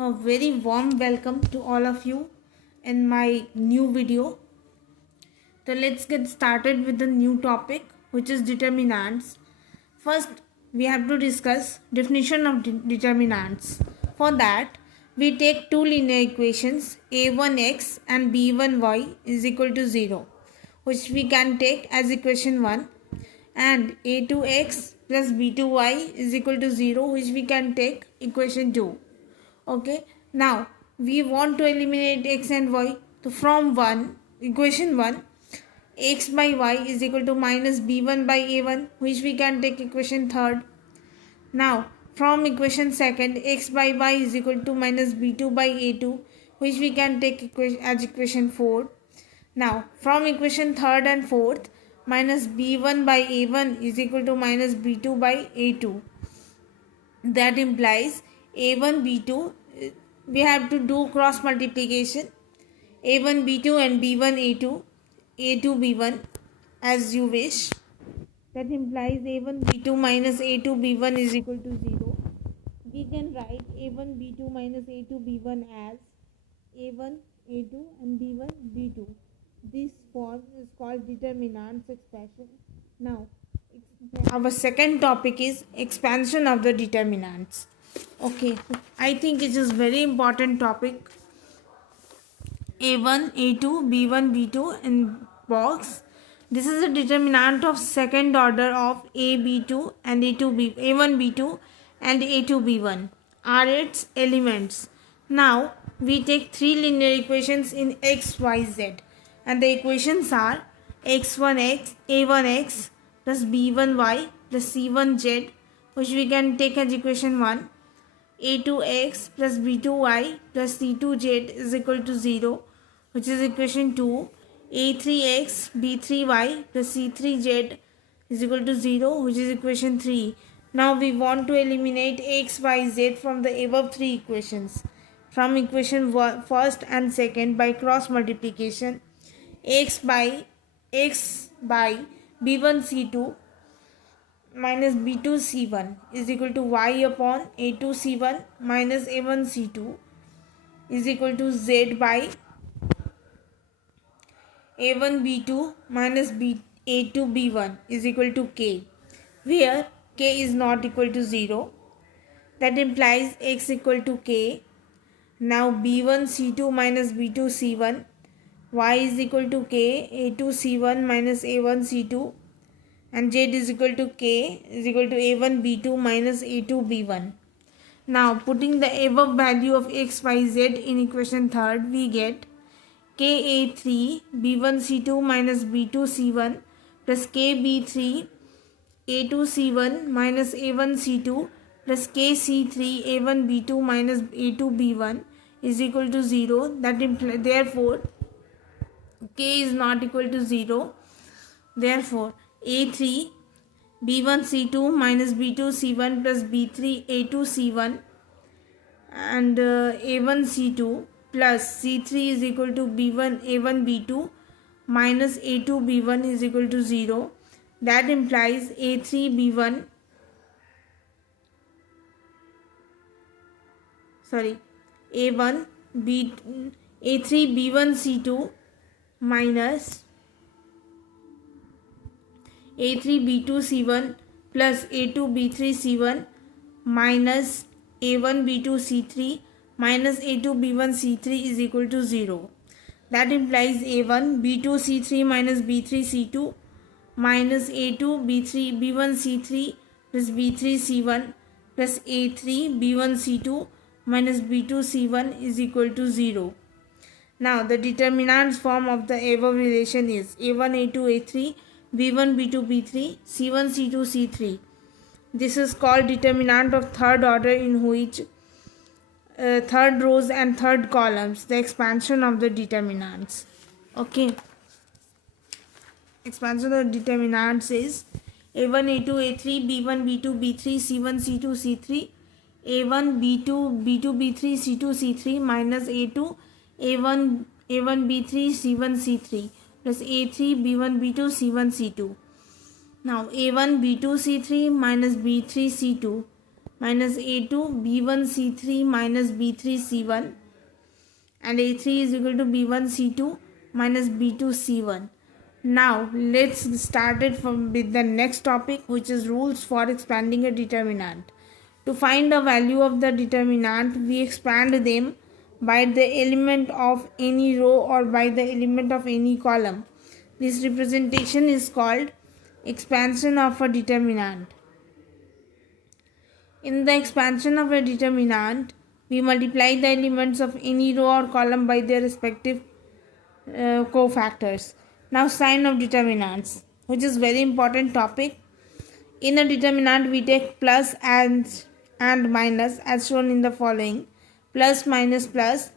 A very warm welcome to all of you in my new video. So let's get started with the new topic, which is determinants. First, we have to discuss definition of determinants. For that, we take two linear equations a1x and b1y is equal to 0, which we can take as equation 1, and a2x plus b2y is equal to 0, which we can take equation 2. Okay, now we want to eliminate x and y. So from equation 1, x by y is equal to minus b1 by a1, which we can take equation 3rd. Now from equation 2nd, x by y is equal to minus b2 by a2, which we can take as equation 4. Now from equation 3rd and 4th, minus b1 by a1 is equal to minus b2 by a2. That implies a1 b2, we have to do cross multiplication, a1 b2 and b1 a2, a2 b1 as you wish. That implies a1 b2 minus a2 b1 is equal to 0. We can write a1 b2 minus a2 b1 as a1 a2 and b1 b2. This form is called determinants expression. Now our second topic is expansion of the determinants. Okay, I think it is very important topic. a1 a2 b1 b2 in box. This is a determinant of second order of a b2 and a1 b2 and a2 b1 are its elements. Now we take three linear equations in x y z, and the equations are x1x a1x plus b1y plus c1z, which we can take as equation 1. a2x plus b2y plus c2z is equal to 0, which is equation 2. a3x b3y plus c3z is equal to 0, which is equation 3. Now we want to eliminate x, y, z from the above three equations. From equation 1st and 2nd by cross multiplication, x by b1 c2 minus b2 c1 is equal to y upon a2 c1 minus a1 c2 is equal to z by a1 b2 minus a2 b1 is equal to k, where k is not equal to 0. That implies x equal to k. Now b1 c2 minus b2 c1, y is equal to k a2 c1 minus a1 c2, and z is equal to k is equal to a1 b2 minus a2 b1. Now putting the above value of x, y, z in equation 3rd, we get k a3 b1 c2 minus b2 c1 plus k b3 a2 c1 minus a1 c2 plus k c3 a1 b2 minus a2 b1 is equal to 0. That implies, therefore k is not equal to 0. Therefore a3 b1 c2 minus b2 c1 plus b3 a2 c1 and a1 c2 plus c3 is equal to b1 a1 b2 minus a2 b1 is equal to 0. That implies a3 b1 a1 b a3 b1 c2 minus a3 b2 c1 plus a2 b3 c1 minus a1 b2 c3 minus a2 b1 c3 is equal to 0. That implies a1 b2 c3 minus b3 c2 minus a2 b3 b1 c3 plus b3 c1 plus a3 b1 c2 minus b2 c1 is equal to 0. Now the determinants form of the above relation is a1 a2 a3 b1 b2 b3 c1 c2 c3. This is called determinant of third order, in which third rows and third columns, the expansion of the determinants. Okay, expansion of the determinants is a1 a2 a3 b1 b2 b3 c1 c2 c3 a1 b2 b2 b3 c2 c3 minus a2 a1 b3 c1 c3 plus a3 b1 b2 c1 c2. Now a1 b2 c3 minus b3 c2 minus A2 B1 C3 minus B3 C1, and A3 is equal to B1 C2 minus B2 C1. Now let's start it with the next topic, which is rules for expanding a determinant. To find the value of the determinant, we expand them by the element of any row or by the element of any column. This representation is called expansion of a determinant. In the expansion of a determinant, we multiply the elements of any row or column by their respective cofactors. Now, sign of determinants, which is very important topic. In a determinant, we take plus and minus as shown in the following: plus minus plus,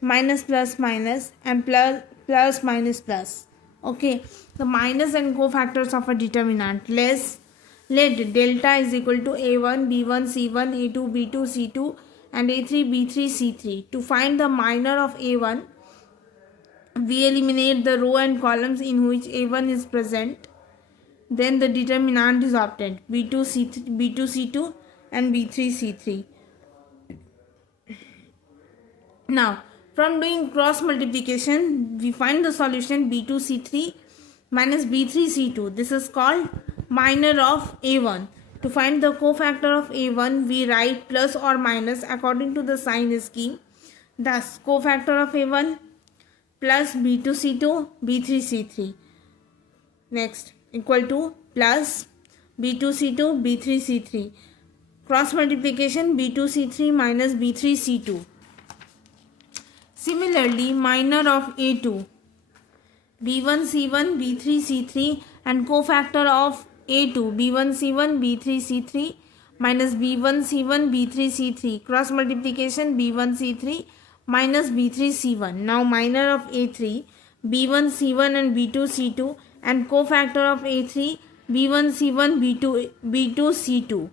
minus plus minus, and plus minus plus. Okay, the minus and cofactors of a determinant. Let delta is equal to A1 B1 C1 A2 B2 C2 and A3 B3 C3. To find the minor of A1, we eliminate the row and columns in which A1 is present. Then the determinant is obtained: B2 C3, B2 C2 and B3 C3. Now, from doing cross multiplication, we find the solution B2 C3 minus B3 C2. This is called minor of A1. To find the cofactor of A1, we write plus or minus according to the sign scheme. Thus, cofactor of A1 plus B2 C2 B3 C3. Next, equal to plus B2 C2 B3 C3. Cross multiplication B2 C3 minus B3 C2. Similarly, minor of A2 B1 C1 B3 C3 and cofactor of A2 B1 C1 B3 C3 minus B1 C1 B3 C3. Cross multiplication B1 C3 minus B3 C1. Now minor of A3 B1 C1 and B2 C2 and cofactor of A3 B1 C1 B2 C2.